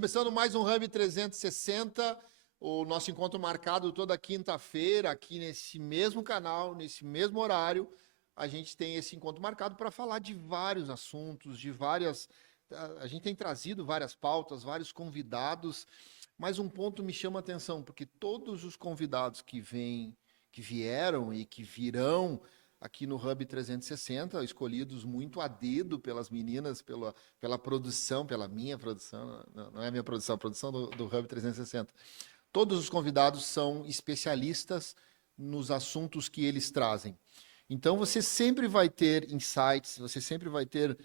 Começando mais um Hub 360, o nosso encontro marcado toda quinta-feira, aqui nesse mesmo canal, nesse mesmo horário. A gente tem esse encontro marcado para falar de vários assuntos, de várias... A gente tem trazido várias pautas, vários convidados, mas um ponto me chama a atenção, porque todos os convidados que vieram e que virão aqui no Hub 360, escolhidos muito a dedo pelas meninas, pela produção, pela minha produção, não é a minha produção, a produção do Hub 360. Todos os convidados são especialistas nos assuntos que eles trazem. Então, você sempre vai ter insights, você sempre vai ter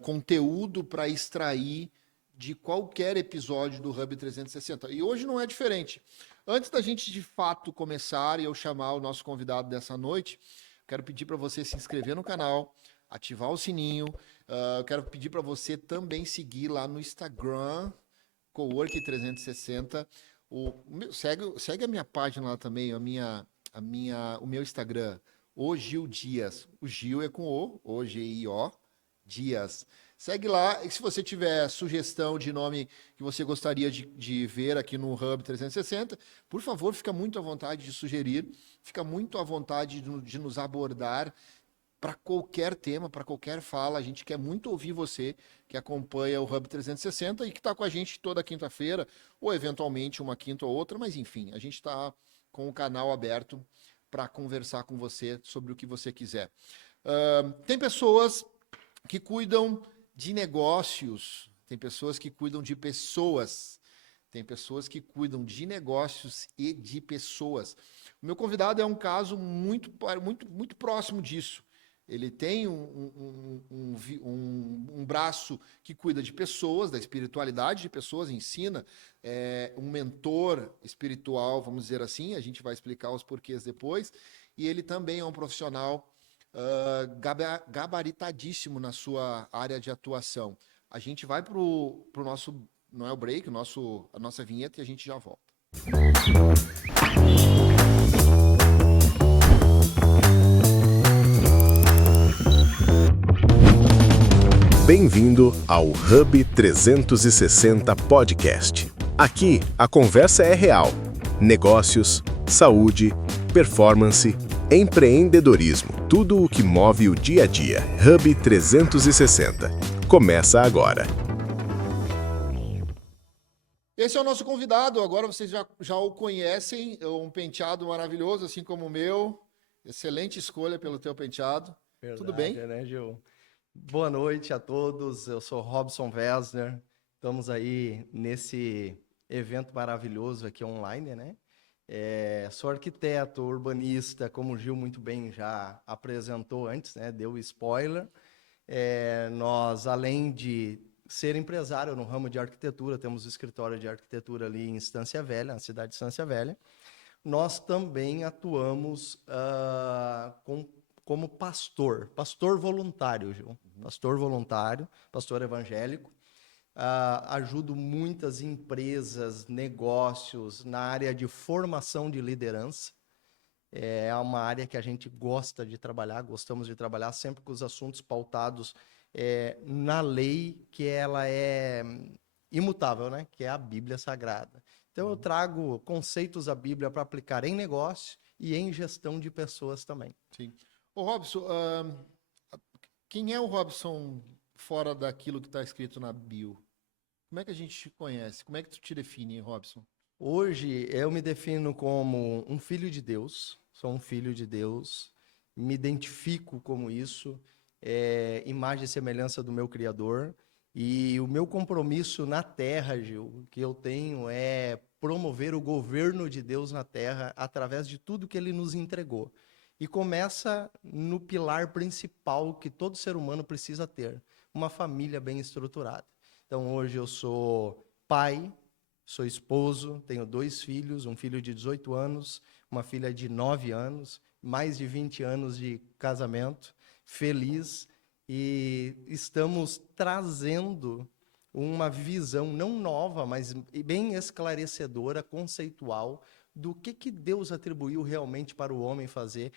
conteúdo para extrair de qualquer episódio do Hub 360. E hoje não é diferente. Antes da gente, de fato, começar e eu chamar o nosso convidado dessa noite, quero pedir para você se inscrever no canal, ativar o sininho. Quero pedir para você também seguir lá no Instagram, Cowork360. Segue a minha página lá também, o meu Instagram, o Gil Dias. O Gil é com O G-I-O, Dias. Segue lá, e se você tiver sugestão de nome que você gostaria de ver aqui no Hub 360, por favor, fica muito à vontade de sugerir, fica muito à vontade de nos abordar para qualquer tema, para qualquer fala. A gente quer muito ouvir você que acompanha o Hub 360 e que está com a gente toda quinta-feira, ou eventualmente uma quinta ou outra, mas enfim, a gente está com o canal aberto para conversar com você sobre o que você quiser. Tem pessoas que cuidam de negócios, tem pessoas que cuidam de pessoas, tem pessoas que cuidam de negócios e de pessoas. O meu convidado é um caso muito próximo disso. Ele tem um braço que cuida de pessoas, da espiritualidade de pessoas, ensina, um mentor espiritual, vamos dizer assim, a gente vai explicar os porquês depois, e ele também é um profissional gabaritadíssimo na sua área de atuação. A gente vai para o nosso, não é o break, a nossa vinheta e a gente já volta. Bem-vindo ao Hub 360 Podcast. Aqui a conversa é real. Negócios, saúde, performance, empreendedorismo, tudo o que move o dia a dia. Hub 360. Começa agora. Esse é o nosso convidado, agora vocês já o conhecem, é um penteado maravilhoso, assim como o meu. Excelente escolha pelo teu penteado. Verdade, tudo bem? Né, Gil? Boa noite a todos, eu sou Robson Wesner, estamos aí nesse evento maravilhoso aqui online, né? Sou arquiteto, urbanista, como o Gil muito bem já apresentou antes, né? Deu spoiler. Nós, além de ser empresário no ramo de arquitetura, temos o escritório de arquitetura ali em Estância Velha, na cidade de Estância Velha. Nós também atuamos como pastor voluntário, Gil. Pastor voluntário, pastor evangélico. Ajudo muitas empresas, negócios na área de formação de liderança. É uma área que a gente gosta de trabalhar, gostamos de trabalhar sempre com os assuntos pautados na lei, que ela é imutável, né? Que é a Bíblia Sagrada. Então, eu trago conceitos da Bíblia para aplicar em negócio e em gestão de pessoas também. Sim. Ô, Robson, quem é o Robson fora daquilo que está escrito na bio? Como é que a gente te conhece? Como é que tu te define, Robson? Hoje, eu me defino como um filho de Deus. Sou um filho de Deus. Me identifico como isso. Imagem e semelhança do meu Criador. E o meu compromisso na Terra, Gil, que eu tenho é promover o governo de Deus na Terra através de tudo que Ele nos entregou. E começa no pilar principal que todo ser humano precisa ter, uma família bem estruturada. Então, hoje eu sou pai, sou esposo, tenho 2 filhos, um filho de 18 anos, uma filha de 9 anos, mais de 20 anos de casamento, feliz, e estamos trazendo uma visão não nova, mas bem esclarecedora, conceitual, do que Deus atribuiu realmente para o homem fazer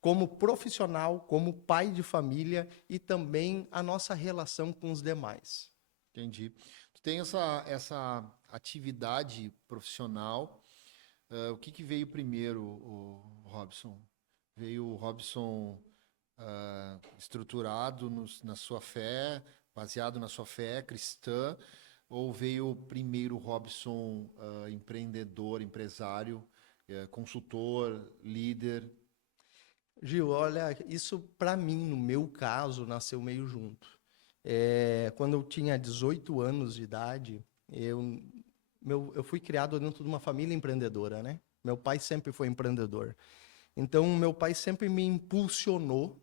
como profissional, como pai de família e também a nossa relação com os demais. Entendi. Tu tem essa atividade profissional. O que veio primeiro, o Robson? Veio o Robson estruturado na sua fé, baseado na sua fé cristã, ou veio primeiro o Robson empreendedor, empresário, consultor, líder? Gil, olha, isso para mim, no meu caso, nasceu meio junto. Quando eu tinha 18 anos de idade, eu fui criado dentro de uma família empreendedora, né? Meu pai sempre foi empreendedor. Então, meu pai sempre me impulsionou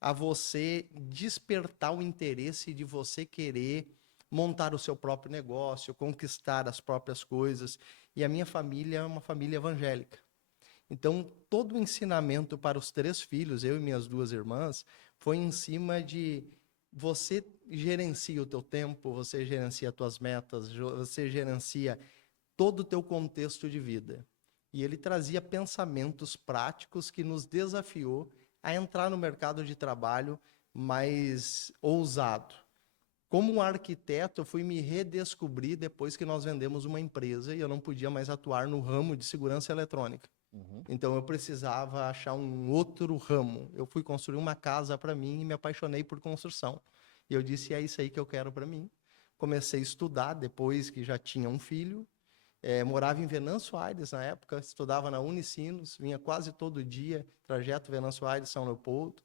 a você despertar o interesse de você querer montar o seu próprio negócio, conquistar as próprias coisas. E a minha família é uma família evangélica. Então, todo o ensinamento para os 3 filhos, eu e minhas 2 irmãs, foi em cima de você gerencia o teu tempo, você gerencia as tuas metas, você gerencia todo o teu contexto de vida. E ele trazia pensamentos práticos que nos desafiou a entrar no mercado de trabalho mais ousado. Como um arquiteto, eu fui me redescobrir depois que nós vendemos uma empresa e eu não podia mais atuar no ramo de segurança eletrônica. Então, eu precisava achar um outro ramo. Eu fui construir uma casa para mim e me apaixonei por construção. E eu disse, é isso aí que eu quero para mim. Comecei a estudar depois que já tinha um filho. Morava em Venâncio Aires na época, estudava na Unicinos, vinha quase todo dia, trajeto Venâncio Aires, São Leopoldo,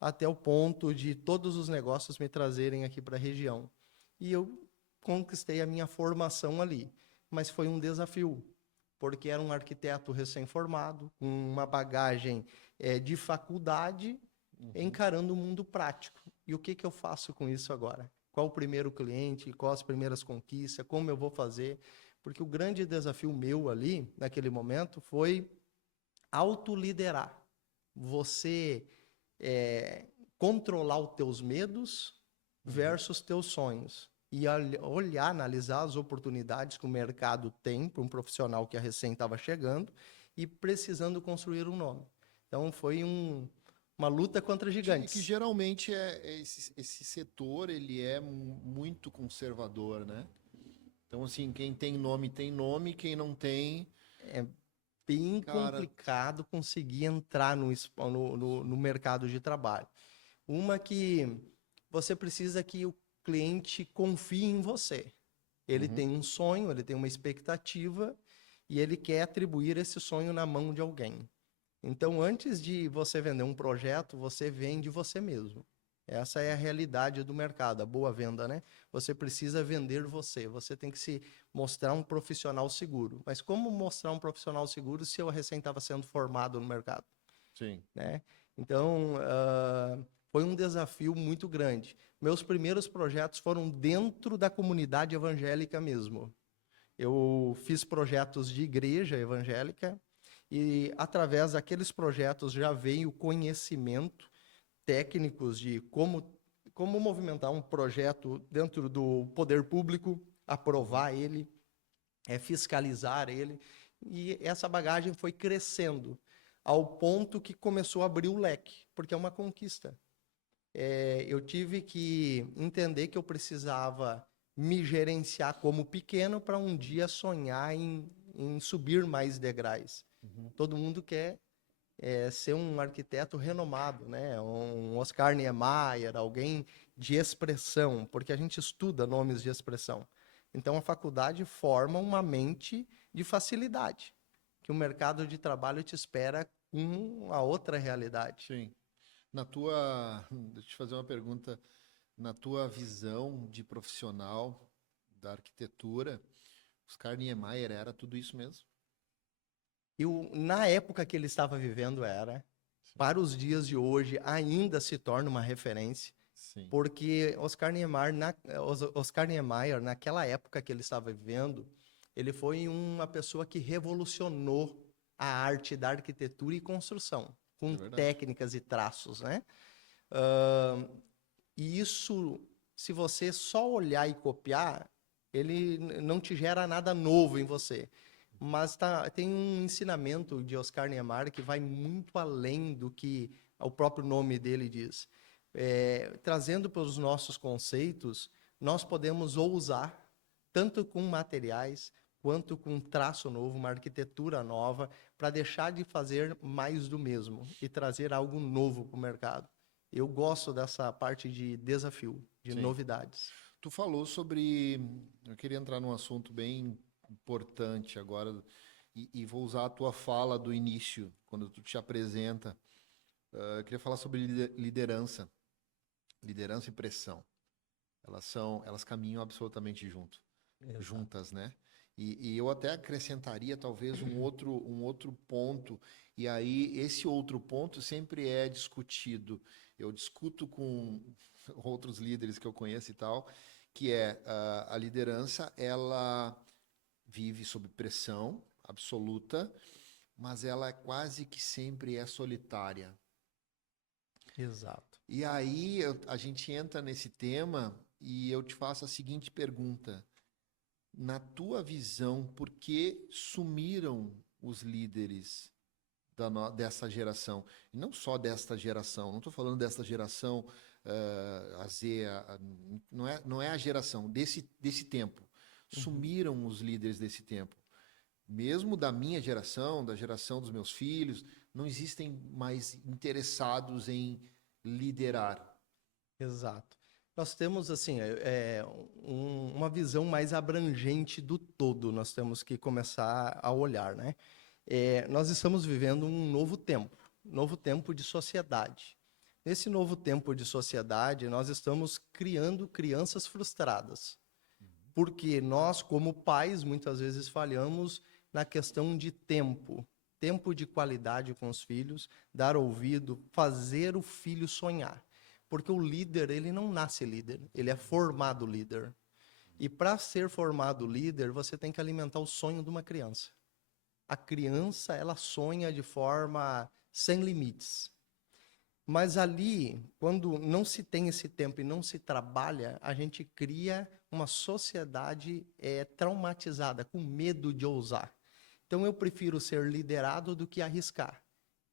até o ponto de todos os negócios me trazerem aqui para a região. E eu conquistei a minha formação ali. Mas foi um desafio, porque era um arquiteto recém-formado, com uma bagagem de faculdade, encarando o mundo prático. E o que eu faço com isso agora? Qual o primeiro cliente? Quais as primeiras conquistas? Como eu vou fazer? Porque o grande desafio meu ali, naquele momento, foi autoliderar. Você controlar os teus medos versus teus sonhos. E olhar, analisar as oportunidades que o mercado tem para um profissional que recém estava chegando e precisando construir um nome. Então, foi uma luta contra gigantes. Que geralmente esse setor ele é muito conservador, né? Então, assim, quem tem nome, quem não tem... É bem complicado conseguir entrar no mercado de trabalho. Uma que você precisa que o cliente confie em você. Ele tem um sonho, ele tem uma expectativa e ele quer atribuir esse sonho na mão de alguém. Então, antes de você vender um projeto, você vende você mesmo. Essa é a realidade do mercado, a boa venda, né? Você precisa vender você. Você tem que se mostrar um profissional seguro. Mas como mostrar um profissional seguro se eu recém estava sendo formado no mercado? Sim. Né? Então, foi um desafio muito grande. Meus primeiros projetos foram dentro da comunidade evangélica mesmo. Eu fiz projetos de igreja evangélica e, através daqueles projetos, já veio conhecimento técnicos de como movimentar um projeto dentro do poder público, aprovar ele, fiscalizar ele. E essa bagagem foi crescendo ao ponto que começou a abrir o leque, porque é uma conquista. Eu tive que entender que eu precisava me gerenciar como pequeno para um dia sonhar em subir mais degraus. Todo mundo quer ser um arquiteto renomado, né? Um Oscar Niemeyer, alguém de expressão, porque a gente estuda nomes de expressão. Então, a faculdade forma uma mente de facilidade, que o mercado de trabalho te espera com a outra realidade. Sim. Deixa eu te fazer uma pergunta. Na tua visão de profissional da arquitetura, Oscar Niemeyer era tudo isso mesmo? Na época que ele estava vivendo era. Sim. Para os dias de hoje, ainda se torna uma referência. Sim. Porque Oscar Niemeyer, naquela época que ele estava vivendo, ele foi uma pessoa que revolucionou a arte da arquitetura e construção, com técnicas e traços, né? E isso, se você só olhar e copiar, ele não te gera nada novo em você. Mas tem um ensinamento de Oscar Niemeyer que vai muito além do que o próprio nome dele diz. Trazendo para os nossos conceitos, nós podemos ousar, tanto com materiais, quanto com um traço novo, uma arquitetura nova, para deixar de fazer mais do mesmo e trazer algo novo para o mercado. Eu gosto dessa parte de desafio, de Sim. novidades. Tu falou sobre. Eu queria entrar num assunto bem importante agora, e vou usar a tua fala do início, quando tu te apresenta. Eu queria falar sobre liderança. Liderança e pressão. Elas caminham absolutamente juntas, né? E eu até acrescentaria talvez um outro ponto, e aí esse outro ponto sempre é discutido. Eu discuto com outros líderes que eu conheço e tal, que é a liderança, ela vive sob pressão absoluta, mas ela quase que sempre é solitária. Exato. E aí a gente entra nesse tema e eu te faço a seguinte pergunta. Na tua visão, por que sumiram os líderes dessa geração? E não só desta geração, não estou falando desta geração a Z, não é a geração, desse tempo. Sumiram os líderes desse tempo. Mesmo da minha geração, da geração dos meus filhos, não existem mais interessados em liderar. Exato. Nós temos, assim, uma visão mais abrangente do todo, nós temos que começar a olhar, né? Nós estamos vivendo um novo tempo de sociedade. Nesse novo tempo de sociedade, nós estamos criando crianças frustradas. Porque nós, como pais, muitas vezes falhamos na questão de tempo de qualidade com os filhos, dar ouvido, fazer o filho sonhar. Porque o líder, ele não nasce líder, ele é formado líder. E para ser formado líder, você tem que alimentar o sonho de uma criança. A criança, ela sonha de forma sem limites. Mas ali, quando não se tem esse tempo e não se trabalha, a gente cria uma sociedade traumatizada, com medo de ousar. Então eu prefiro ser liderado do que arriscar.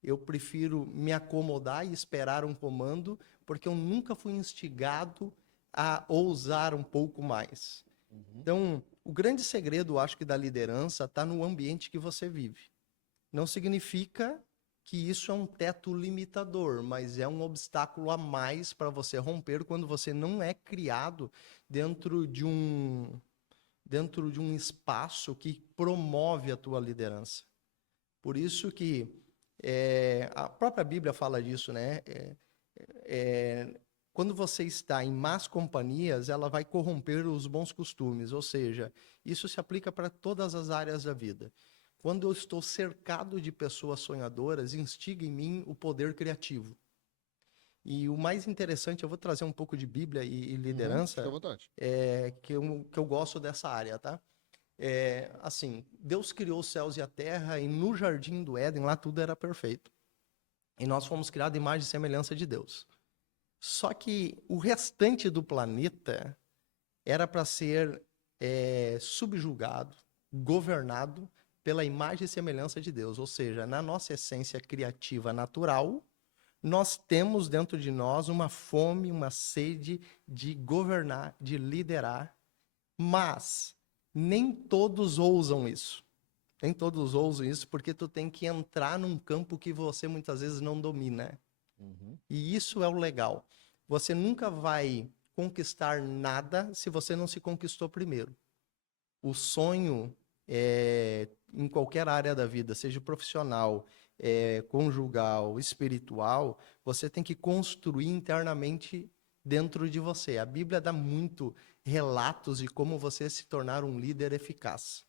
Eu prefiro me acomodar e esperar um comando, porque eu nunca fui instigado a ousar um pouco mais. Então, o grande segredo, acho que, da liderança está no ambiente que você vive. Não significa que isso é um teto limitador, mas é um obstáculo a mais para você romper quando você não é criado dentro de um espaço que promove a tua liderança. Por isso que a própria Bíblia fala disso, né? Quando você está em más companhias, ela vai corromper os bons costumes, ou seja, isso se aplica para todas as áreas da vida. Quando eu estou cercado de pessoas sonhadoras, instiga em mim o poder criativo. E o mais interessante, eu vou trazer um pouco de Bíblia e liderança, Fica à vontade. que eu gosto dessa área, tá? Assim, Deus criou os céus e a terra, e no jardim do Éden, lá tudo era perfeito. E nós fomos criados à imagem e semelhança de Deus. Só que o restante do planeta era para ser subjugado, governado pela imagem e semelhança de Deus. Ou seja, na nossa essência criativa natural, nós temos dentro de nós uma fome, uma sede de governar, de liderar, mas nem todos ousam isso. Nem todos ousam isso porque tu tem que entrar num campo que você muitas vezes não domina. E isso é o legal. Você nunca vai conquistar nada se você não se conquistou primeiro. O sonho em qualquer área da vida, seja profissional, conjugal, espiritual, você tem que construir internamente dentro de você. A Bíblia dá muito relatos de como você se tornar um líder eficaz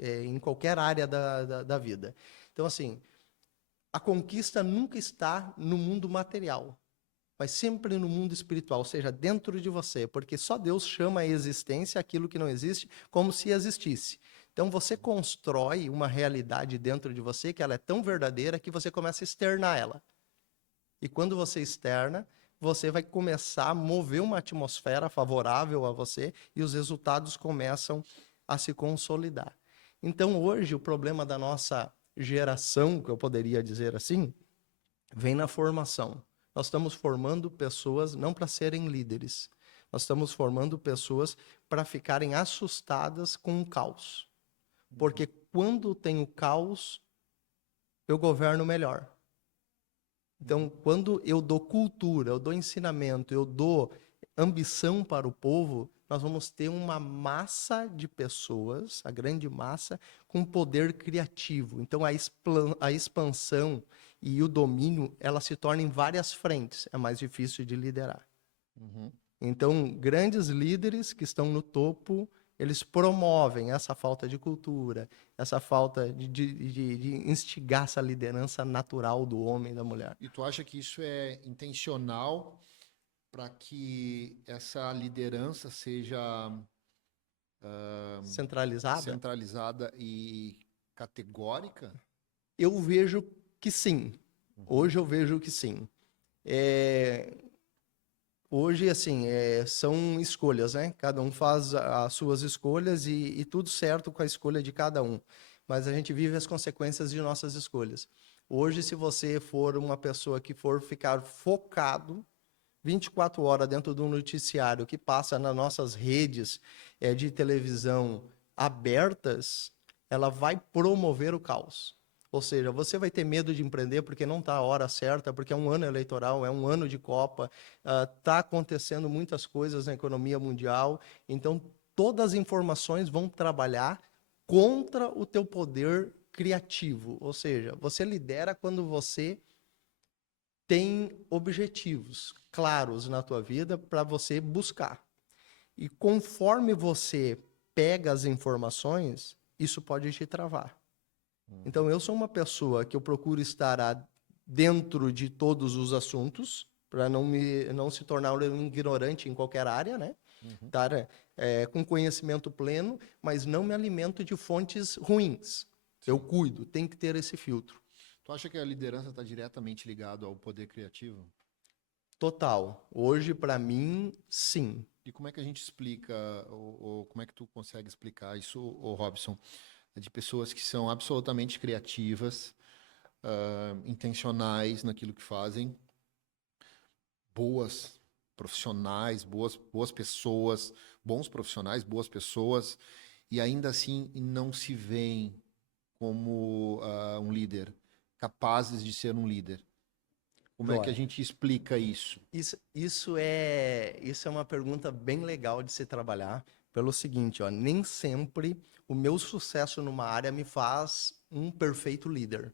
em qualquer área da vida. Então, assim, a conquista nunca está no mundo material, mas sempre no mundo espiritual, ou seja, dentro de você, porque só Deus chama a existência aquilo que não existe como se existisse. Então você constrói uma realidade dentro de você que ela é tão verdadeira que você começa a externar ela. E quando você externa, você vai começar a mover uma atmosfera favorável a você e os resultados começam a se consolidar. Então hoje o problema da nossa geração, que eu poderia dizer assim, vem na formação. Nós estamos formando pessoas não para serem líderes, Nós estamos formando pessoas para ficarem assustadas com o caos. Porque quando tem o caos, eu governo melhor. Então, quando eu dou cultura, eu dou ensinamento, eu dou ambição para o povo, nós vamos ter uma massa de pessoas, a grande massa, com poder criativo. Então, a expansão e o domínio, ela se torna em várias frentes. É mais difícil de liderar. Uhum. Então, grandes líderes que estão no topo, eles promovem essa falta de cultura, essa falta de instigar essa liderança natural do homem e da mulher. E tu acha que isso é intencional para que essa liderança seja Centralizada? e categórica? Eu vejo que sim. Hoje eu vejo que sim. Hoje, assim, são escolhas, né? Cada um faz as suas escolhas e tudo certo com a escolha de cada um. Mas a gente vive as consequências de nossas escolhas. Hoje, se você for uma pessoa que for ficar focado 24 horas dentro de um noticiário que passa nas nossas redes de televisão abertas, ela vai promover o caos. Ou seja, você vai ter medo de empreender porque não está a hora certa, porque é um ano eleitoral, é um ano de Copa, está acontecendo muitas coisas na economia mundial, então todas as informações vão trabalhar contra o teu poder criativo. Ou seja, você lidera quando você tem objetivos claros na tua vida para você buscar. E conforme você pega as informações, isso pode te travar. Então, eu sou uma pessoa que eu procuro estar dentro de todos os assuntos, para não se tornar um ignorante em qualquer área, né? Estar com conhecimento pleno, mas não me alimento de fontes ruins. Eu cuido, tem que ter esse filtro. Tu acha que a liderança está diretamente ligada ao poder criativo? Total. Hoje, para mim, sim. E como é que a gente explica, ou como é que tu consegue explicar isso, Robson, de pessoas que são absolutamente criativas, intencionais naquilo que fazem, boas profissionais, boas pessoas, bons profissionais, boas pessoas, e ainda assim não se veem como um líder, capazes de ser um líder? Como é que a gente explica isso? Isso é uma pergunta bem legal de se trabalhar, pelo seguinte, ó, nem sempre o meu sucesso numa área me faz um perfeito líder.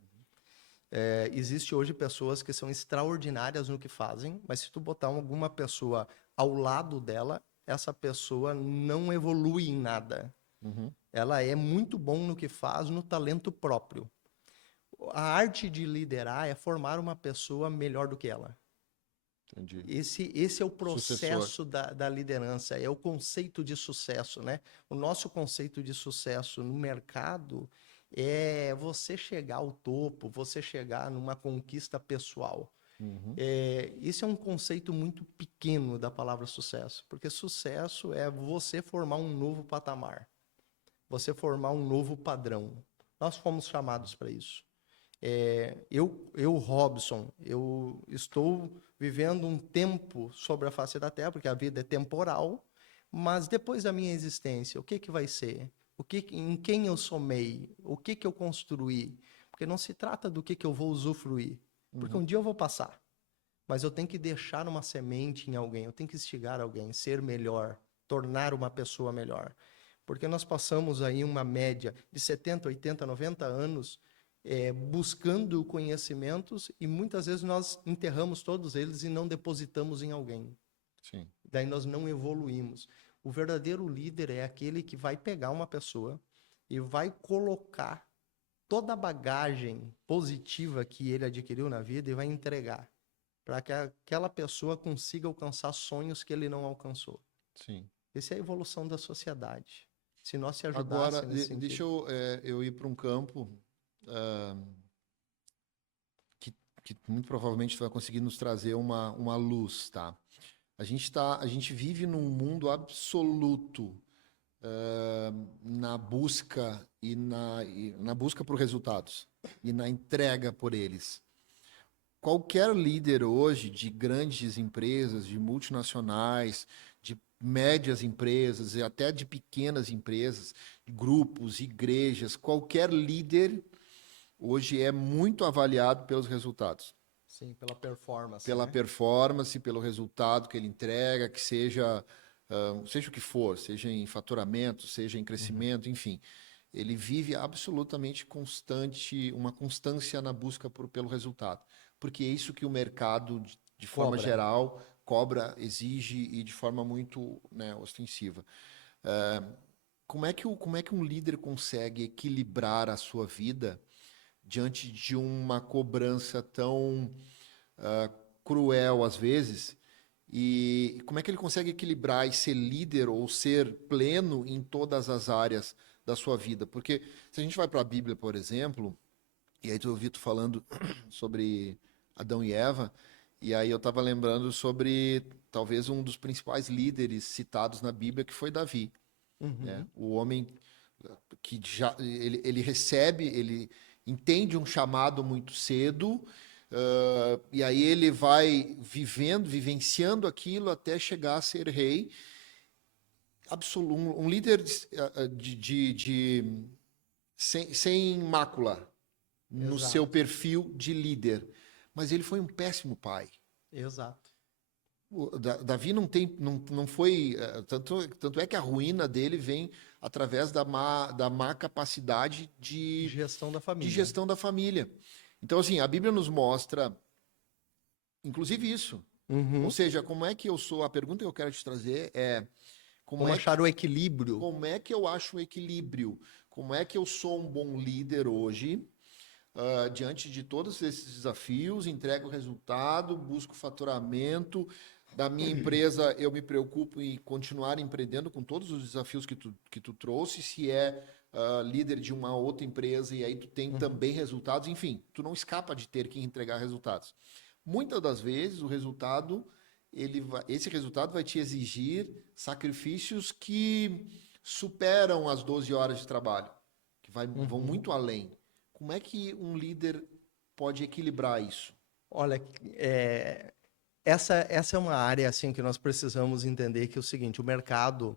Existe hoje pessoas que são extraordinárias no que fazem, mas se tu botar alguma pessoa ao lado dela, essa pessoa não evolui em nada. Ela é muito bom no que faz, no talento próprio. A arte de liderar é formar uma pessoa melhor do que ela. Entendi. Esse é o processo da liderança, é o conceito de sucesso, né? O nosso conceito de sucesso no mercado é você chegar ao topo, você chegar numa conquista pessoal. Esse é um conceito muito pequeno da palavra sucesso, porque sucesso é você formar um novo patamar, você formar um novo padrão. Nós fomos chamados para isso. Robson, eu estou vivendo um tempo sobre a face da Terra, porque a vida é temporal, mas depois da minha existência, o que vai ser? Em quem eu somei? O que eu construí? Porque não se trata do que eu vou usufruir, porque um dia eu vou passar, mas eu tenho que deixar uma semente em alguém, eu tenho que instigar alguém, ser melhor, tornar uma pessoa melhor. Porque nós passamos aí uma média de 70, 80, 90 anos buscando conhecimentos e muitas vezes nós enterramos todos eles e não depositamos em alguém. Sim. Daí nós não evoluímos. O verdadeiro líder é aquele que vai pegar uma pessoa e vai colocar toda a bagagem positiva que ele adquiriu na vida e vai entregar para que aquela pessoa consiga alcançar sonhos que ele não alcançou. Sim. Essa é a evolução da sociedade. Se nós se ajudássemos Agora, nesse sentido. deixa eu ir para um campo que muito provavelmente tu vai conseguir nos trazer uma luz, tá? A gente vive num mundo absoluto na busca na busca por resultados e na entrega por eles. Qualquer líder hoje de grandes empresas, de multinacionais, de médias empresas e até de pequenas empresas, grupos, igrejas, qualquer líder hoje é muito avaliado pelos resultados. Sim, pela performance. Pela né? performance, pelo resultado que ele entrega, que seja, seja o que for, seja em faturamento, seja em crescimento, enfim. Ele vive absolutamente constante, uma constância na busca pelo resultado. Porque é isso que o mercado, de forma Cobra. geral, cobra, exige e de forma muito, né, ostensiva. Como é que um líder consegue equilibrar a sua vida diante de uma cobrança tão cruel às vezes? E como é que ele consegue equilibrar e ser líder ou ser pleno em todas as áreas da sua vida? Porque se a gente vai para a Bíblia, por exemplo, e aí tu ouviu tu falando sobre Adão e Eva, e aí eu estava lembrando sobre talvez um dos principais líderes citados na Bíblia, que foi Davi, né? O homem que já ele recebe, ele entende um chamado muito cedo, e aí ele vai vivenciando aquilo até chegar a ser rei, absoluto, um líder sem mácula no seu Exato. perfil de líder. Mas ele foi um péssimo pai. Exato. Davi não foi. Tanto é que a ruína dele vem através da má capacidade Gestão da de família. gestão da família. Então, assim, a Bíblia nos mostra, inclusive, isso. Ou seja, como é que eu sou? A pergunta que eu quero te trazer é Como achar o equilíbrio? como é que eu acho o equilíbrio? Como é que eu sou um bom líder hoje, diante de todos esses desafios? Entrego resultado, busco faturamento. Da minha empresa, eu me preocupo em continuar empreendendo com todos os desafios que tu trouxe. Se é líder de uma outra empresa e aí tu tem também resultados, enfim, tu não escapa de ter que entregar resultados. Muitas das vezes o resultado, esse resultado vai te exigir sacrifícios que superam as 12 horas de trabalho, que vão muito além. Como é que um líder pode equilibrar isso? Olha, essa é uma área assim que nós precisamos entender que é o seguinte: o mercado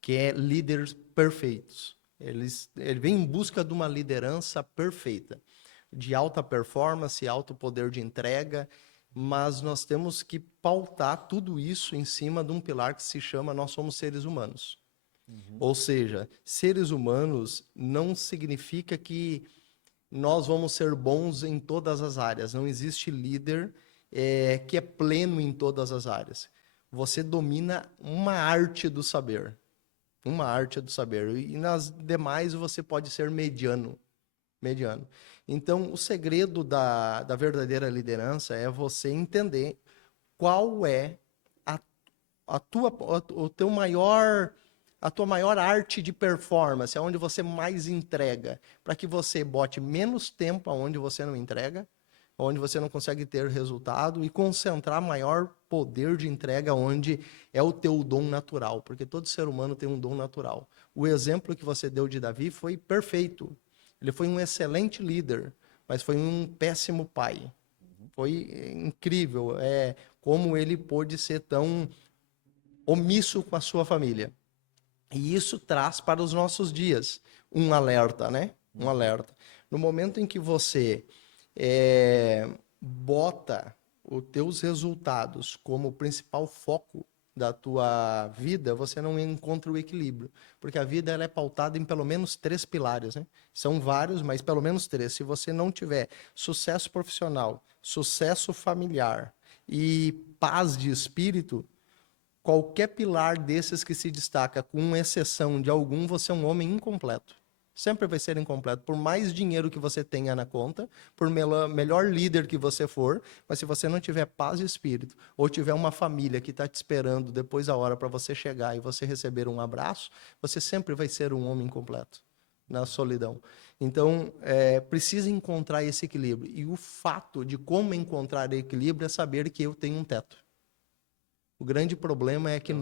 quer líderes perfeitos. Ele vem em busca de uma liderança perfeita, de alta performance, alto poder de entrega, mas nós temos que pautar tudo isso em cima de um pilar que se chama nós somos seres humanos. Ou seja, seres humanos não significa que nós vamos ser bons em todas as áreas. Não existe líder que é pleno em todas as áreas. Você domina uma arte do saber. Uma arte do saber. E nas demais você pode ser mediano. Então, o segredo da verdadeira liderança é você entender qual é a tua maior arte de performance, aonde você mais entrega, para que você bote menos tempo aonde você não entrega, onde você não consegue ter resultado, e concentrar maior poder de entrega onde é o teu dom natural, porque todo ser humano tem um dom natural. O exemplo que você deu de Davi foi perfeito. Ele foi um excelente líder, mas foi um péssimo pai. Foi incrível como ele pôde ser tão omisso com a sua família. E isso traz para os nossos dias um alerta, né? Um alerta. No momento em que você bota os teus resultados como principal foco da tua vida, você não encontra o equilíbrio. Porque a vida ela é pautada em pelo menos 3 pilares, né? São vários, mas pelo menos 3. Se você não tiver sucesso profissional, sucesso familiar e paz de espírito, qualquer pilar desses que se destaca, com exceção de algum, você é um homem incompleto. Sempre vai ser incompleto. Por mais dinheiro que você tenha na conta, por melhor líder que você for, mas se você não tiver paz de espírito, ou tiver uma família que está te esperando depois da hora para você chegar e você receber um abraço, você sempre vai ser um homem incompleto, na solidão. Então, precisa encontrar esse equilíbrio. E o fato de como encontrar equilíbrio é saber que eu tenho um teto. O grande problema é que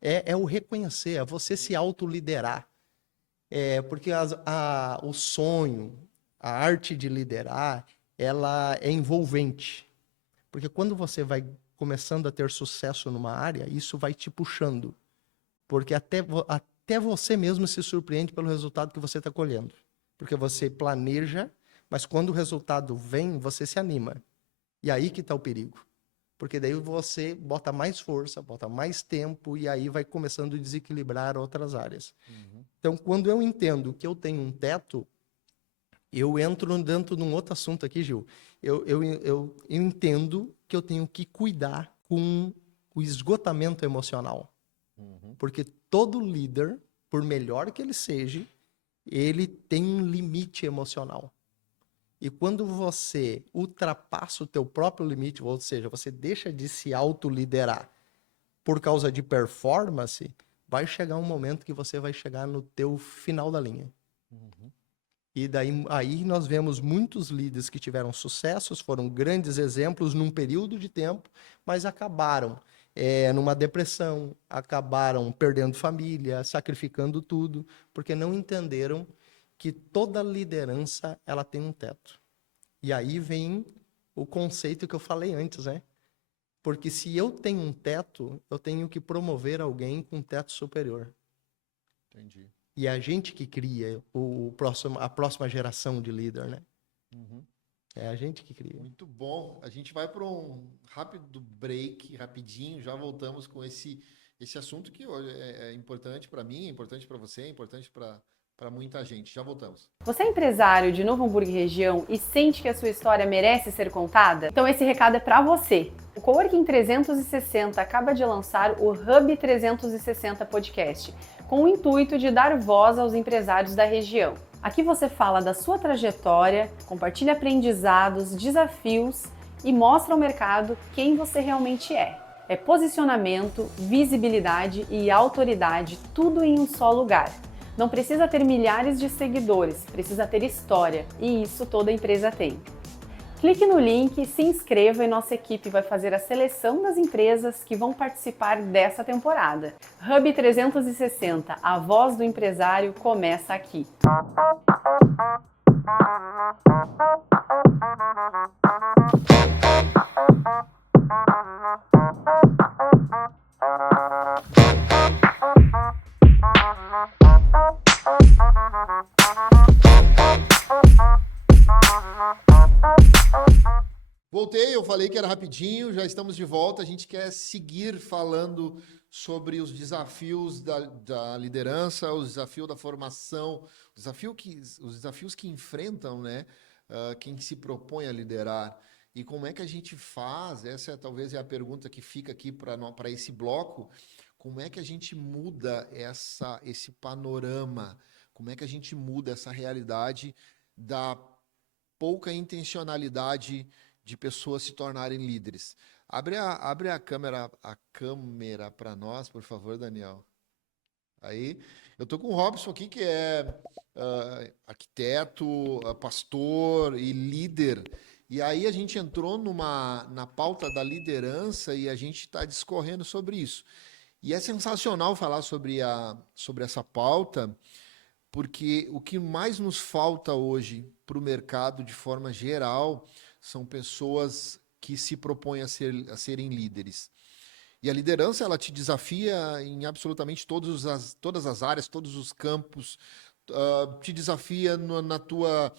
é o reconhecer, é você se autoliderar. Porque o sonho, a arte de liderar, ela é envolvente. Porque quando você vai começando a ter sucesso numa área, isso vai te puxando. Porque até você mesmo se surpreende pelo resultado que você está colhendo. Porque você planeja, mas quando o resultado vem, você se anima. E aí que está o perigo. Porque daí você bota mais força, bota mais tempo, e aí vai começando a desequilibrar outras áreas. Então, quando eu entendo que eu tenho um teto, eu entro dentro de um outro assunto aqui, Gil. Eu entendo que eu tenho que cuidar com o esgotamento emocional. Porque todo líder, por melhor que ele seja, ele tem um limite emocional. E quando você ultrapassa o teu próprio limite, ou seja, você deixa de se autoliderar por causa de performance, vai chegar um momento que você vai chegar no teu final da linha. E daí aí nós vemos muitos líderes que tiveram sucessos, foram grandes exemplos num período de tempo, mas acabaram numa depressão, acabaram perdendo família, sacrificando tudo, porque não entenderam que toda liderança ela tem um teto. E aí vem o conceito que eu falei antes, né? Porque se eu tenho um teto, eu tenho que promover alguém com um teto superior. Entendi. E é a gente que cria a próxima geração de líder, né? É a gente que cria. Muito bom. A gente vai para um rápido break, rapidinho, já voltamos com esse assunto que hoje é importante para mim, é importante para você, é importante para muita gente. Já voltamos. Você é empresário de Novo Hamburgo e região e sente que a sua história merece ser contada? Então esse recado é para você. O Coworking 360 acaba de lançar o Hub 360 Podcast, com o intuito de dar voz aos empresários da região. Aqui você fala da sua trajetória, compartilha aprendizados, desafios e mostra ao mercado quem você realmente é. É posicionamento, visibilidade e autoridade, tudo em um só lugar. Não precisa ter milhares de seguidores, precisa ter história, e isso toda empresa tem. Clique no link e se inscreva e nossa equipe vai fazer a seleção das empresas que vão participar dessa temporada. Hub 360, a voz do empresário começa aqui. Voltei, eu falei que era rapidinho, já estamos de volta. A gente quer seguir falando sobre os desafios da liderança, os desafios da formação, os desafios que enfrentam, né, quem se propõe a liderar. E como é que a gente faz? Essa talvez é a pergunta que fica aqui para esse bloco. Como é que a gente muda esse panorama? Como é que a gente muda essa realidade da pouca intencionalidade de pessoas se tornarem líderes? Abre a câmera para nós, por favor, Daniel. Aí, eu tô com o Robson aqui, que é arquiteto, pastor e líder. E aí a gente entrou na pauta da liderança e a gente está discorrendo sobre isso. E é sensacional falar sobre essa pauta, porque o que mais nos falta hoje para o mercado, de forma geral, são pessoas que se propõem a serem líderes. E a liderança, ela te desafia em absolutamente todas as áreas, todos os campos, te desafia na tua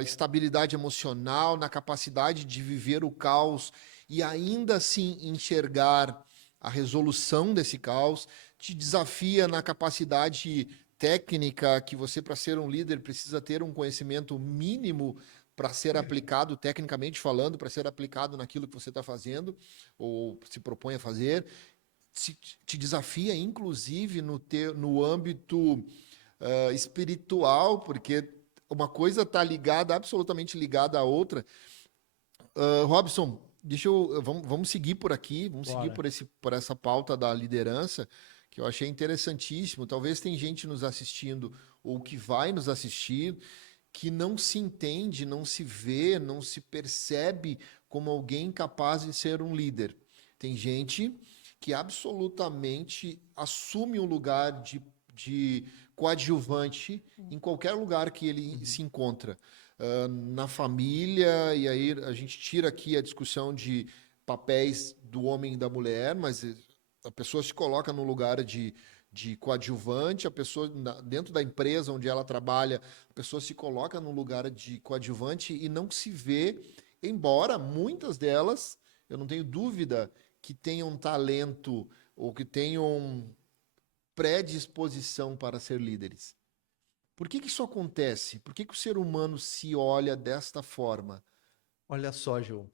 estabilidade emocional, na capacidade de viver o caos e ainda assim enxergar a resolução desse caos, te desafia na capacidade técnica que você, para ser um líder, precisa ter um conhecimento mínimo para ser aplicado, tecnicamente falando, para ser aplicado naquilo que você está fazendo ou se propõe a fazer. Te desafia, inclusive, no âmbito espiritual, porque uma coisa está absolutamente ligada à outra. Robson, vamos seguir por aqui, vamos seguir por essa pauta da liderança, que eu achei interessantíssimo. Talvez tem gente nos assistindo ou que vai nos assistir que não se entende, não se vê, não se percebe como alguém capaz de ser um líder. Tem gente que absolutamente assume um lugar de coadjuvante em qualquer lugar que ele se encontra. Na família, e aí a gente tira aqui a discussão de papéis do homem e da mulher, mas a pessoa se coloca no lugar de coadjuvante, a pessoa dentro da empresa onde ela trabalha, a pessoa se coloca no lugar de coadjuvante e não se vê, embora muitas delas, eu não tenho dúvida, que tenham talento ou que tenham predisposição para ser líderes. Por que isso acontece? Por que o ser humano se olha desta forma? Olha só, Gil,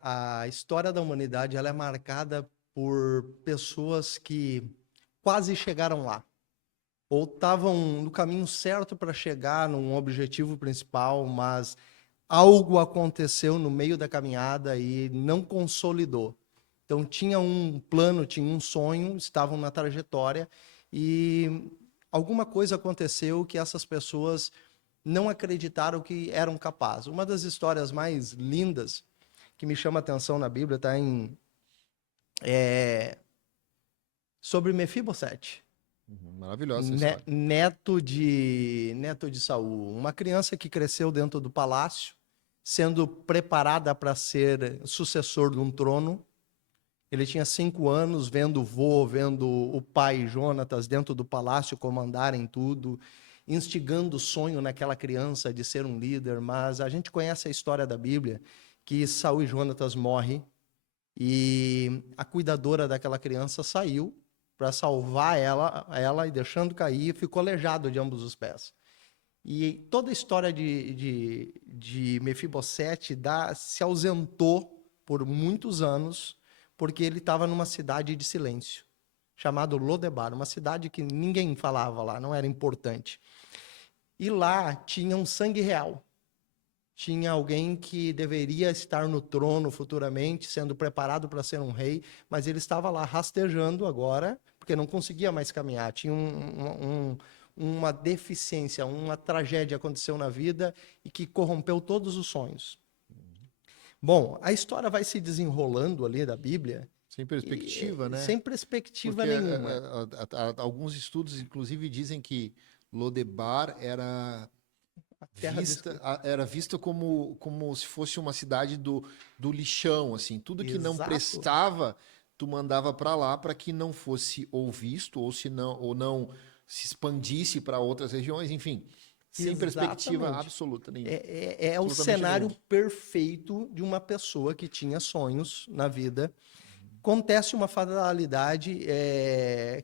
a história da humanidade ela é marcada por pessoas que quase chegaram lá, ou estavam no caminho certo para chegar num objetivo principal, mas algo aconteceu no meio da caminhada e não consolidou. Então tinha um plano, tinha um sonho, estavam na trajetória e alguma coisa aconteceu que essas pessoas não acreditaram que eram capazes. Uma das histórias mais lindas que me chama a atenção na Bíblia está sobre Mefibosete. Maravilhosa essa história. Neto de Saul. Uma criança que cresceu dentro do palácio, sendo preparada para ser sucessor de um trono. Ele tinha 5 anos, vendo o vô, vendo o pai Jonatas dentro do palácio comandarem tudo, instigando o sonho naquela criança de ser um líder. Mas a gente conhece a história da Bíblia, que Saul e Jonatas morrem e a cuidadora daquela criança saiu para salvar ela e deixando cair, ficou aleijado de ambos os pés. E toda a história de Mefibosete se ausentou por muitos anos, porque ele estava numa cidade de silêncio, chamado Lodebar, uma cidade que ninguém falava lá, não era importante. E lá tinha um sangue real. Tinha alguém que deveria estar no trono futuramente, sendo preparado para ser um rei, mas ele estava lá rastejando agora, porque não conseguia mais caminhar. Tinha uma deficiência, uma tragédia aconteceu na vida e que corrompeu todos os sonhos. Bom, a história vai se desenrolando ali da Bíblia. Sem perspectiva, né? Sem perspectiva Porque, nenhuma. alguns estudos, inclusive, dizem que Lodebar era vista como se fosse uma cidade do lixão, assim. Tudo que não Exato. prestava, tu mandava para lá para que não fosse ou visto ou não se expandisse para outras regiões, enfim. Sem perspectiva Exatamente. absoluta nenhuma. É o Absolutamente cenário nenhuma. perfeito de uma pessoa que tinha sonhos na vida. Acontece uma fatalidade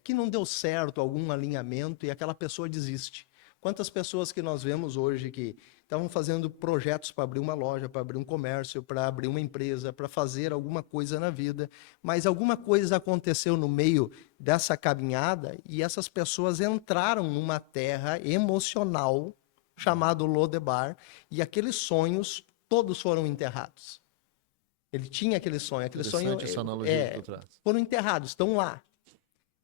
que não deu certo, algum alinhamento, e aquela pessoa desiste. Quantas pessoas que nós vemos hoje que estavam fazendo projetos para abrir uma loja, para abrir um comércio, para abrir uma empresa, para fazer alguma coisa na vida, mas alguma coisa aconteceu no meio dessa caminhada e essas pessoas entraram numa terra emocional chamado Lodebar e aqueles sonhos todos foram enterrados. Ele tinha aquele sonho, Essa analogia que tu traz. foram enterrados, estão lá.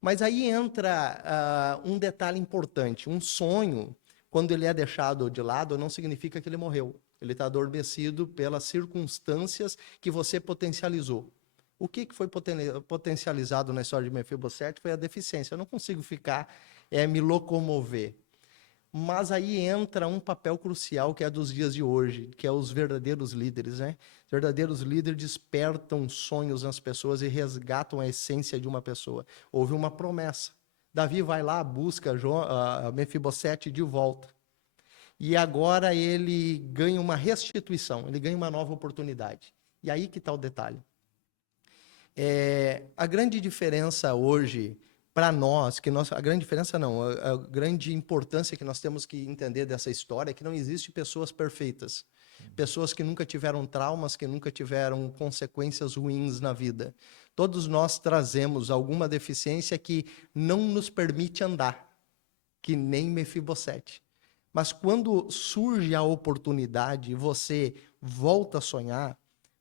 Mas aí entra um detalhe importante. Um sonho, quando ele é deixado de lado, não significa que ele morreu. Ele está adormecido pelas circunstâncias que você potencializou. O que foi potencializado na história de Mefibosete foi a deficiência. Eu não consigo me locomover. Mas aí entra um papel crucial que é dos dias de hoje, que é os verdadeiros líderes, né? Os verdadeiros líderes despertam sonhos nas pessoas e resgatam a essência de uma pessoa. Houve uma promessa. Davi vai lá, busca Mefibosete de volta. E agora ele ganha uma restituição, ele ganha uma nova oportunidade. E aí que está o detalhe. A grande diferença hoje para nós, a grande diferença não, a grande importância que nós temos que entender dessa história é que não existe pessoas perfeitas. Pessoas que nunca tiveram traumas, que nunca tiveram consequências ruins na vida. Todos nós trazemos alguma deficiência que não nos permite andar, que nem Mefibosete. Mas quando surge a oportunidade e você volta a sonhar,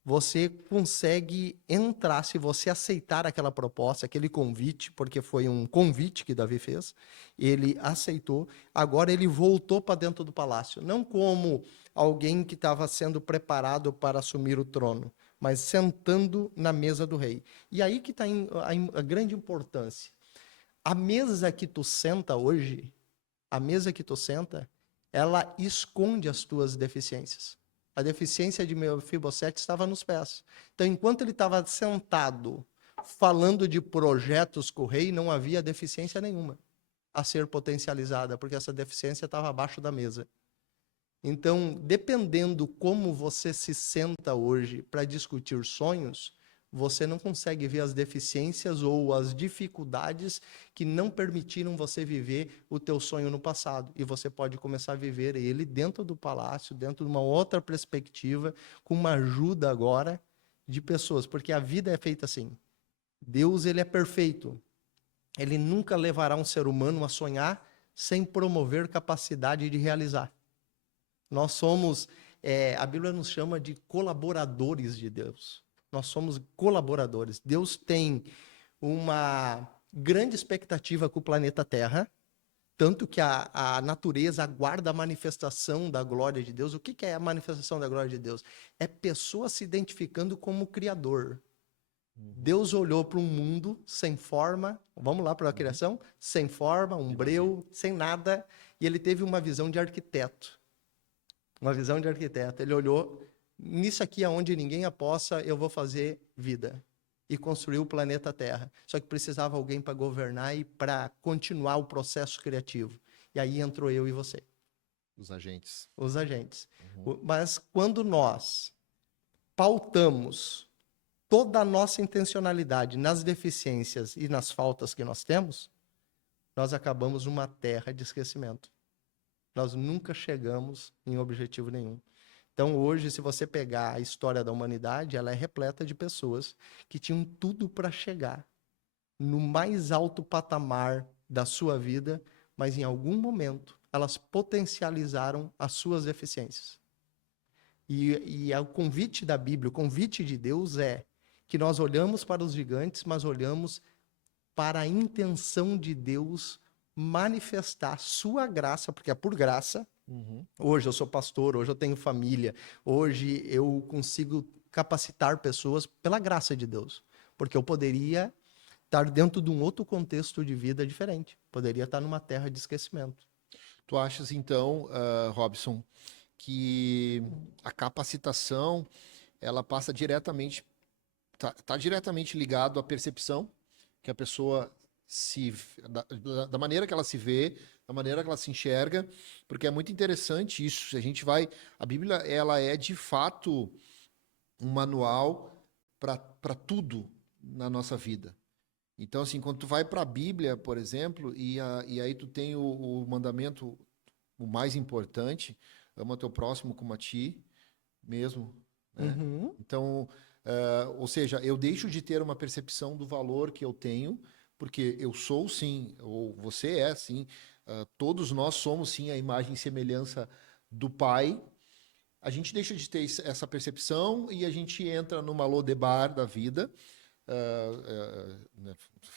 você consegue entrar, se você aceitar aquela proposta, aquele convite, porque foi um convite que Davi fez, ele aceitou, agora ele voltou para dentro do palácio, não como alguém que estava sendo preparado para assumir o trono, mas sentando na mesa do rei. E aí que está a grande importância. A mesa que tu senta hoje, ela esconde as tuas deficiências. A deficiência de Mefibosete estava nos pés. Então, enquanto ele estava sentado, falando de projetos com o rei, não havia deficiência nenhuma a ser potencializada, porque essa deficiência estava abaixo da mesa. Então, dependendo como você se senta hoje para discutir sonhos, você não consegue ver as deficiências ou as dificuldades que não permitiram você viver o teu sonho no passado. E você pode começar a viver ele dentro do palácio, dentro de uma outra perspectiva, com uma ajuda agora de pessoas, porque a vida é feita assim. Deus, ele é perfeito. Ele nunca levará um ser humano a sonhar sem promover capacidade de realizar. Nós somos, a Bíblia nos chama de colaboradores de Deus. Nós somos colaboradores. Deus tem uma grande expectativa com o planeta Terra, tanto que a natureza aguarda a manifestação da glória de Deus. O que é a manifestação da glória de Deus? É pessoas se identificando como Criador. Deus olhou para um mundo sem forma, vamos lá para a criação, sem forma, um breu, sem nada, e ele teve uma visão de arquiteto. Uma visão de arquiteto. Ele olhou, nisso aqui aonde ninguém aposta, eu vou fazer vida. E construiu o planeta Terra. Só que precisava alguém para governar e para continuar o processo criativo. E aí entrou eu e você. Os agentes. Os agentes. Mas quando nós pautamos toda a nossa intencionalidade nas deficiências e nas faltas que nós temos, nós acabamos numa terra de esquecimento. Nós nunca chegamos em objetivo nenhum. Então, hoje, se você pegar a história da humanidade, ela é repleta de pessoas que tinham tudo para chegar no mais alto patamar da sua vida, mas em algum momento elas potencializaram as suas deficiências. E o convite da Bíblia, o convite de Deus é que nós olhamos para os gigantes, mas olhamos para a intenção de Deus manifestar sua graça, porque é por graça. Hoje eu sou pastor, hoje eu tenho família, hoje eu consigo capacitar pessoas pela graça de Deus, porque eu poderia estar dentro de um outro contexto de vida diferente, poderia estar numa terra de esquecimento. Tu achas, então, Robson, que a capacitação, ela passa diretamente, tá diretamente ligado à percepção que a pessoa da maneira que ela se vê, da maneira que ela se enxerga, porque é muito interessante isso. A Bíblia, ela é de fato um manual para tudo na nossa vida. Então, assim, quando tu vai para a Bíblia, por exemplo, e aí tu tem o mandamento, o mais importante, ama teu próximo como a ti mesmo, né? Então, ou seja, eu deixo de ter uma percepção do valor que eu tenho, porque eu sou sim, ou você é sim, todos nós somos sim a imagem e semelhança do Pai. A gente deixa de ter essa percepção e a gente entra numa Lodebar da vida,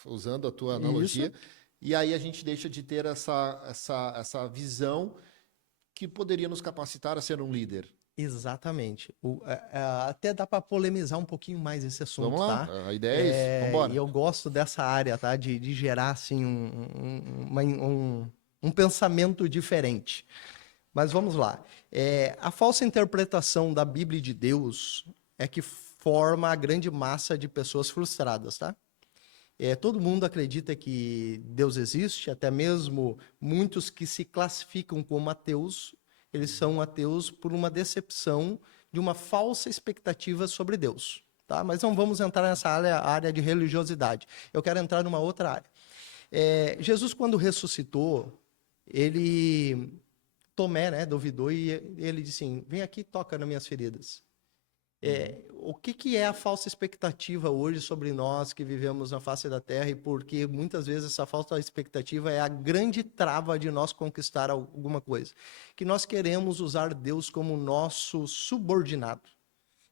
usando a tua analogia, e aí a gente deixa de ter essa visão que poderia nos capacitar a ser um líder. Exatamente. Até dá para polemizar um pouquinho mais esse assunto, Vamos lá, tá? a ideia é isso, vamos embora. E eu gosto dessa área, tá? De gerar, assim, um pensamento diferente. Mas vamos lá. A falsa interpretação da Bíblia de Deus é que forma a grande massa de pessoas frustradas, tá? Todo mundo acredita que Deus existe, até mesmo muitos que se classificam como ateus, eles são ateus por uma decepção de uma falsa expectativa sobre Deus, tá? Mas não vamos entrar nessa área de religiosidade. Eu quero entrar numa outra área. Jesus, quando ressuscitou, Tomé, né, duvidou e ele disse assim, vem aqui e toca nas minhas feridas. O que é a falsa expectativa hoje sobre nós que vivemos na face da Terra e porque muitas vezes essa falsa expectativa é a grande trava de nós conquistar alguma coisa? Que nós queremos usar Deus como nosso subordinado.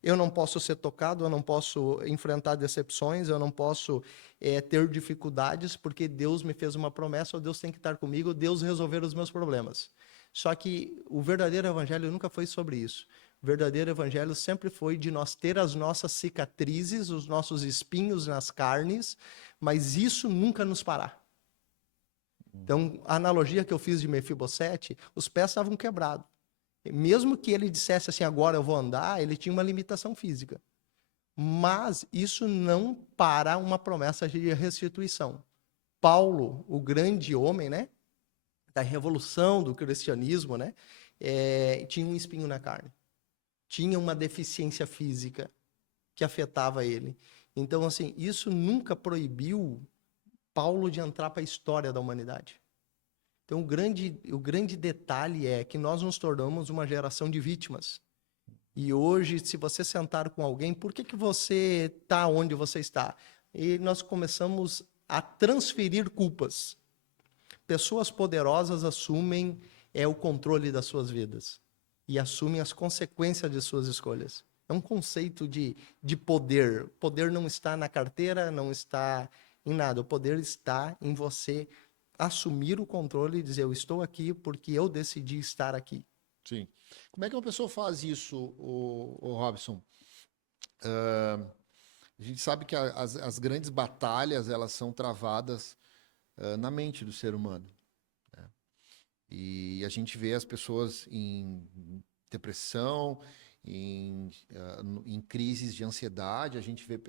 Eu não posso ser tocado, eu não posso enfrentar decepções, eu não posso ter dificuldades porque Deus me fez uma promessa, ou Deus tem que estar comigo, Deus resolver os meus problemas. Só que o verdadeiro evangelho nunca foi sobre isso. O verdadeiro evangelho sempre foi de nós ter as nossas cicatrizes, os nossos espinhos nas carnes, mas isso nunca nos parar. Então, a analogia que eu fiz de Mefibosete, os pés estavam quebrados. Mesmo que ele dissesse assim, agora eu vou andar, ele tinha uma limitação física. Mas isso não para uma promessa de restituição. Paulo, o grande homem, né, da revolução do cristianismo, né, tinha um espinho na carne. Tinha uma deficiência física que afetava ele. Então, assim, isso nunca proibiu Paulo de entrar para a história da humanidade. Então, o grande detalhe é que nós nos tornamos uma geração de vítimas. E hoje, se você sentar com alguém, por que você está onde você está? E nós começamos a transferir culpas. Pessoas poderosas assumem o controle das suas vidas e assumem as consequências de suas escolhas. É um conceito de poder. O poder não está na carteira, não está em nada. O poder está em você assumir o controle e dizer, eu estou aqui porque eu decidi estar aqui. Sim. Como é que uma pessoa faz isso, o Robson? A gente sabe que as grandes batalhas, elas são travadas na mente do ser humano, né? E a gente vê as pessoas em depressão, em crises de ansiedade, a gente vê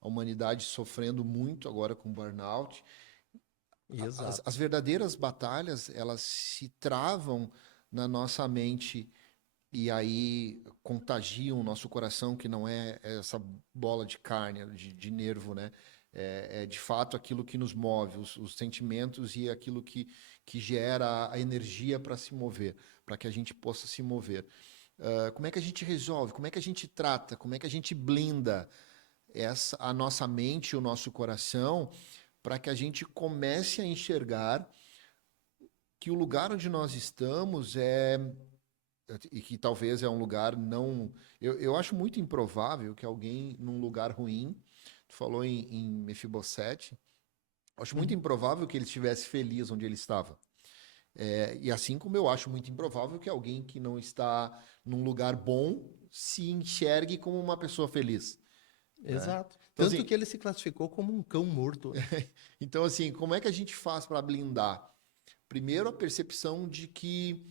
a humanidade sofrendo muito agora com burnout. Exato. As verdadeiras batalhas, elas se travam na nossa mente e aí contagiam o nosso coração, que não é essa bola de carne, de nervo, né? É de fato aquilo que nos move, os sentimentos e aquilo que gera a energia para se mover, para que a gente possa se mover. Como é que a gente resolve? Como é que a gente trata? Como é que a gente blinda a nossa mente, o nosso coração, para que a gente comece a enxergar que o lugar onde nós estamos e que talvez é um lugar não... Eu acho muito improvável que alguém num lugar ruim, tu falou em Mefibosete, acho muito improvável que ele estivesse feliz onde ele estava. E assim como eu acho muito improvável que alguém que não está num lugar bom se enxergue como uma pessoa feliz. Exato. Então, Tanto assim, que ele se classificou como um cão morto. Então, assim, como é que a gente faz para blindar? Primeiro, a percepção de que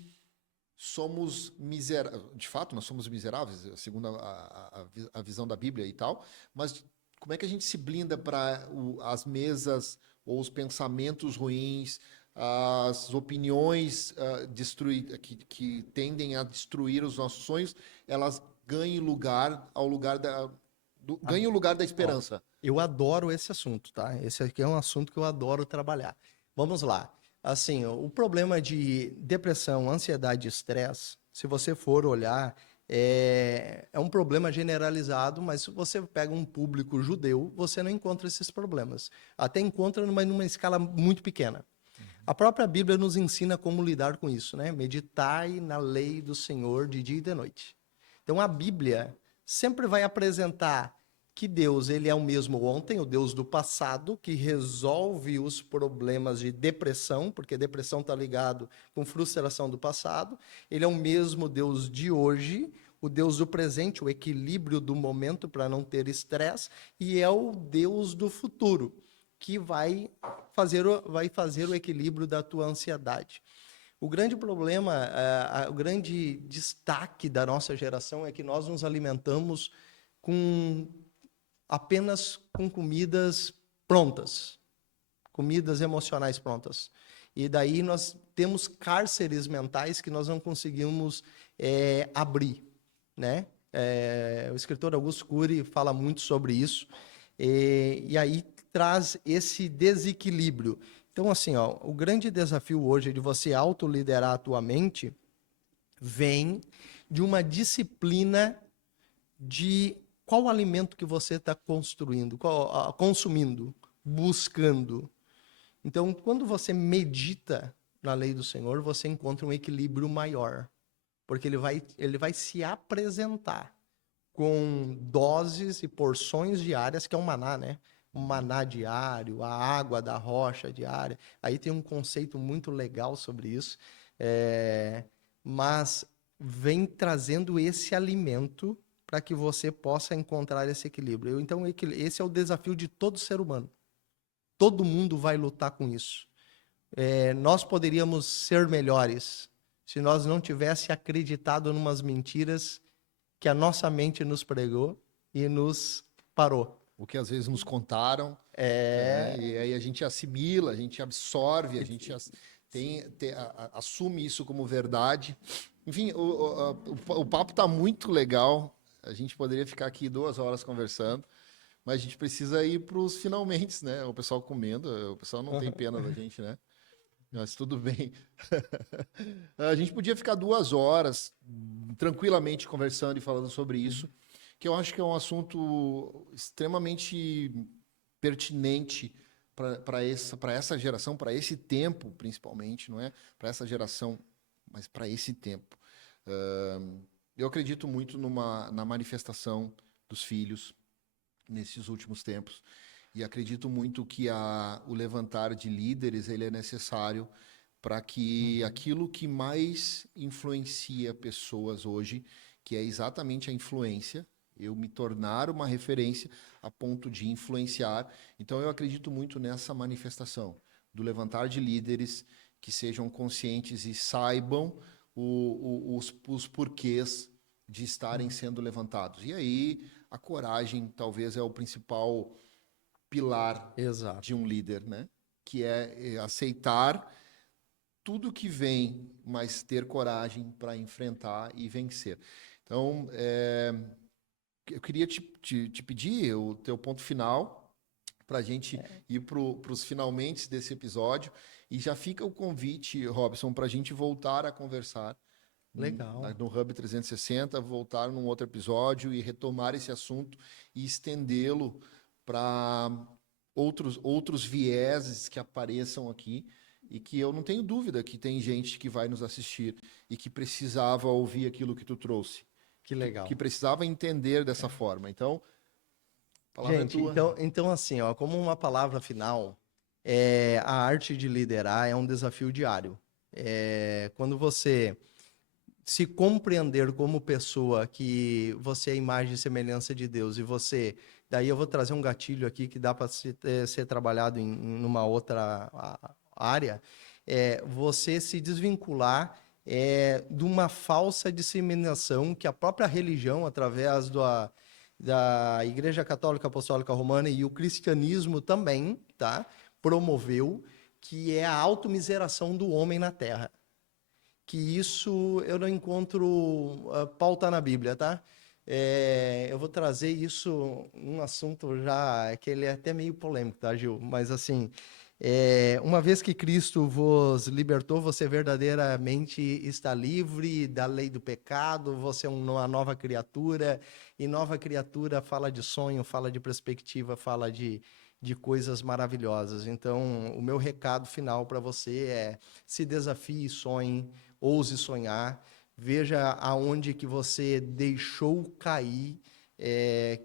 somos miseráveis. De fato, nós somos miseráveis, segundo a visão da Bíblia e tal, mas como é que a gente se blinda para as mesas ou os pensamentos ruins, as opiniões que tendem a destruir os nossos sonhos, elas ganhem lugar ao lugar ganhem o lugar da esperança. Eu adoro esse assunto, tá? Esse aqui é um assunto que eu adoro trabalhar. Vamos lá. Assim, o problema de depressão, ansiedade e estresse, se você for olhar, é um problema generalizado, mas se você pega um público judeu, você não encontra esses problemas. Até encontra numa escala muito pequena. A própria Bíblia nos ensina como lidar com isso, né? Meditai na lei do Senhor de dia e de noite. Então, a Bíblia sempre vai apresentar que Deus, ele é o mesmo ontem, o Deus do passado, que resolve os problemas de depressão, porque depressão está ligado com frustração do passado. Ele é o mesmo Deus de hoje, o Deus do presente, o equilíbrio do momento para não ter estresse, e é o Deus do futuro, que vai fazer o equilíbrio da tua ansiedade. O grande problema, o grande destaque da nossa geração é que nós nos alimentamos apenas com comidas prontas, comidas emocionais prontas. E daí nós temos cárceres mentais que nós não conseguimos abrir, né? O escritor Augusto Cury fala muito sobre isso, e aí traz esse desequilíbrio. Então, assim, o grande desafio hoje de você autoliderar a tua mente vem de uma disciplina de qual alimento que você está consumindo, buscando. Então, quando você medita na lei do Senhor, você encontra um equilíbrio maior, porque ele vai se apresentar com doses e porções diárias, que é um maná, né? Um maná diário, a água da rocha diária. Aí tem um conceito muito legal sobre isso, mas vem trazendo esse alimento para que você possa encontrar esse equilíbrio. Então, esse é o desafio de todo ser humano. Todo mundo vai lutar com isso. Nós poderíamos ser melhores se nós não tivesse acreditado numas mentiras que a nossa mente nos pregou e nos parou. O que às vezes nos contaram, É, né? E aí a gente assimila, a gente absorve, a gente assume isso como verdade. Enfim, o papo está muito legal. A gente poderia ficar aqui 2 horas conversando, mas a gente precisa ir para os finalmente, né? O pessoal comendo, o pessoal não tem pena da gente, né? Mas tudo bem. A gente podia ficar 2 horas tranquilamente conversando e falando sobre isso, que eu acho que é um assunto extremamente pertinente para essa geração, para esse tempo, principalmente, não é? Para essa geração, mas para esse tempo. Eu acredito muito na manifestação dos filhos nesses últimos tempos. E acredito muito que o levantar de líderes ele é necessário para que aquilo que mais influencia pessoas hoje, que é exatamente a influência, eu me tornar uma referência a ponto de influenciar. Então, eu acredito muito nessa manifestação do levantar de líderes que sejam conscientes e saibam os porquês de estarem sendo levantados. E aí, a coragem talvez é o principal pilar exato. de um líder, né? Que é aceitar tudo que vem, mas ter coragem para enfrentar e vencer. Então, eu queria te pedir o teu ponto final para a gente ir para os finalmente desse episódio. E já fica o convite, Robson, para a gente voltar a conversar. Legal. No Hub 360, voltar num outro episódio e retomar esse assunto e estendê-lo para outros vieses que apareçam aqui e que eu não tenho dúvida que tem gente que vai nos assistir e que precisava ouvir aquilo que tu trouxe. Que legal. Que precisava entender dessa forma. Então, a palavra Gente, é tua. então assim, ó, como uma palavra final, a arte de liderar é um desafio diário. Quando você se compreender como pessoa que você é imagem e semelhança de Deus e você... Daí eu vou trazer um gatilho aqui que dá para ser trabalhado em numa outra área. Você se desvincular de uma falsa disseminação que a própria religião, através da Igreja Católica Apostólica Romana e o cristianismo também, tá, promoveu, que é a automiseração do homem na Terra. Que isso eu não encontro pauta na Bíblia, tá? Eu vou trazer isso, um assunto já que ele é até meio polêmico, tá, Gil? Mas assim, uma vez que Cristo vos libertou, você verdadeiramente está livre da lei do pecado, você é uma nova criatura, e nova criatura fala de sonho, fala de perspectiva, fala de coisas maravilhosas. Então, o meu recado final para você é: se desafie, sonhe, ouse sonhar, veja aonde que você deixou cair,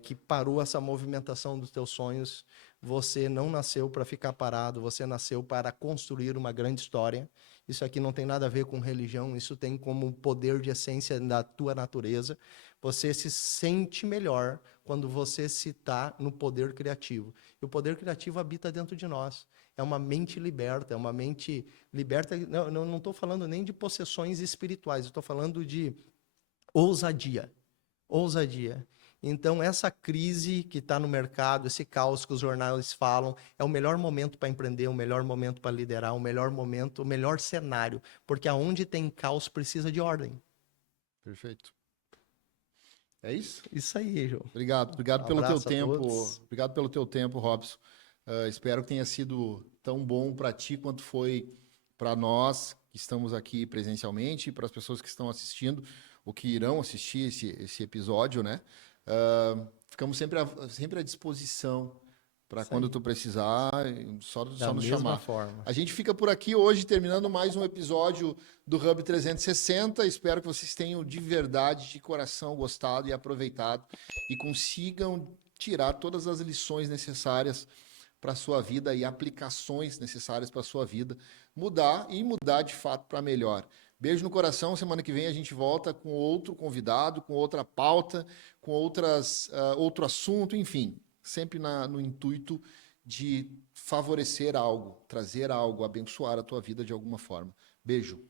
que parou essa movimentação dos teus sonhos. Você não nasceu para ficar parado, você nasceu para construir uma grande história. Isso aqui não tem nada a ver com religião, isso tem como poder de essência da tua natureza. Você se sente melhor quando você se está no poder criativo. E o poder criativo habita dentro de nós. É uma mente liberta, é uma mente liberta. Não estou falando nem de possessões espirituais, estou falando de ousadia. Ousadia. Então, essa crise que está no mercado, esse caos que os jornais falam, é o melhor momento para empreender, o melhor momento para liderar, o melhor momento, o melhor cenário. Porque aonde tem caos precisa de ordem. Perfeito. É isso? Isso aí, João. Obrigado pelo teu tempo. Obrigado pelo teu tempo, Robson. Espero que tenha sido tão bom para ti quanto foi para nós que estamos aqui presencialmente e para as pessoas que estão assistindo ou que irão assistir esse episódio, né? Ficamos sempre à disposição para quando tu precisar, só nos chamar. Forma. A gente fica por aqui hoje, terminando mais um episódio do Hub 360. Espero que vocês tenham de verdade, de coração, gostado e aproveitado e consigam tirar todas as lições necessárias para a sua vida e aplicações necessárias para a sua vida, mudar de fato para melhor. Beijo no coração, semana que vem a gente volta com outro convidado, com outra pauta, com outro assunto, enfim, sempre no intuito de favorecer algo, trazer algo, abençoar a tua vida de alguma forma. Beijo.